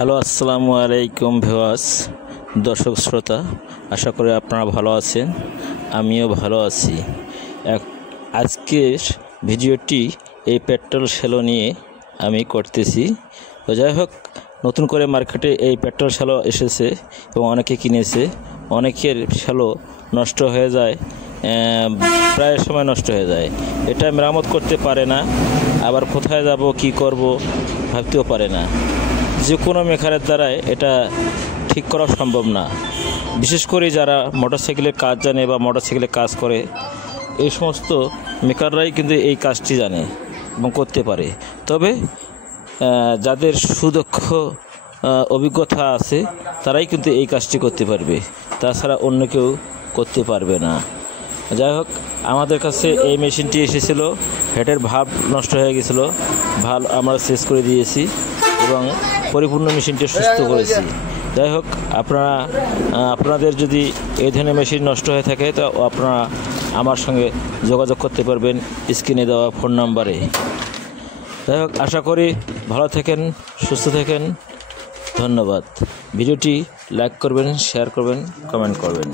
Hello, আসসালামু আলাইকুম viewers, দর্শক শ্রোতা, আশা করি আপনারা ভালো আছেন। আমিও ভালো আছি। আজকের ভিডিওটি এই পেট্রোল শ্যালো নিয়ে আমি করতেছি। তো যাই হোক, নতুন করে মার্কেটে এই পেট্রোল শ্যালো এসেছে এবং অনেকে কিনেছে। অনেকের শ্যালো নষ্ট হয়ে যায়, প্রায় সময় নষ্ট হয়ে যায়। এটা মেরামত করতে পারে না, আবার কোথায় যাব কি করব ভাবতেও পারে না। যে কোনো মেকারের দ্বারাই এটা ঠিক করা সম্ভব না। বিশেষ করে যারা মোটরসাইকেলের কাজ জানে বা মোটরসাইকেলের কাজ করে, এই সমস্ত মেকাররাই কিন্তু এই কাজটি জানে এবং করতে পারে। তবে যাদের সুদক্ষ অভিজ্ঞতা আছে তারাই কিন্তু এই কাজটি করতে পারবে, তাছাড়া অন্য কেউ করতে পারবে না। যাই হোক, আমাদের কাছে এই মেশিনটি এসেছিলো, হেডের ভাব নষ্ট হয়ে গেছিলো, ভাব আমরা চেঞ্জ করে দিয়েছি এবং পরিপূর্ণ মেশিনটি সুস্থ করেছি। যাই হোক, আপনাদের যদি এই ধরনের মেশিন নষ্ট হয়ে থাকে তো আপনারা আমার সঙ্গে যোগাযোগ করতে পারবেন স্ক্রিনে দেওয়া ফোন নাম্বারে। যাই হোক, আশা করি ভালো থাকেন, সুস্থ থাকেন। ধন্যবাদ। ভিডিওটি লাইক করবেন, শেয়ার করবেন, কমেন্ট করবেন।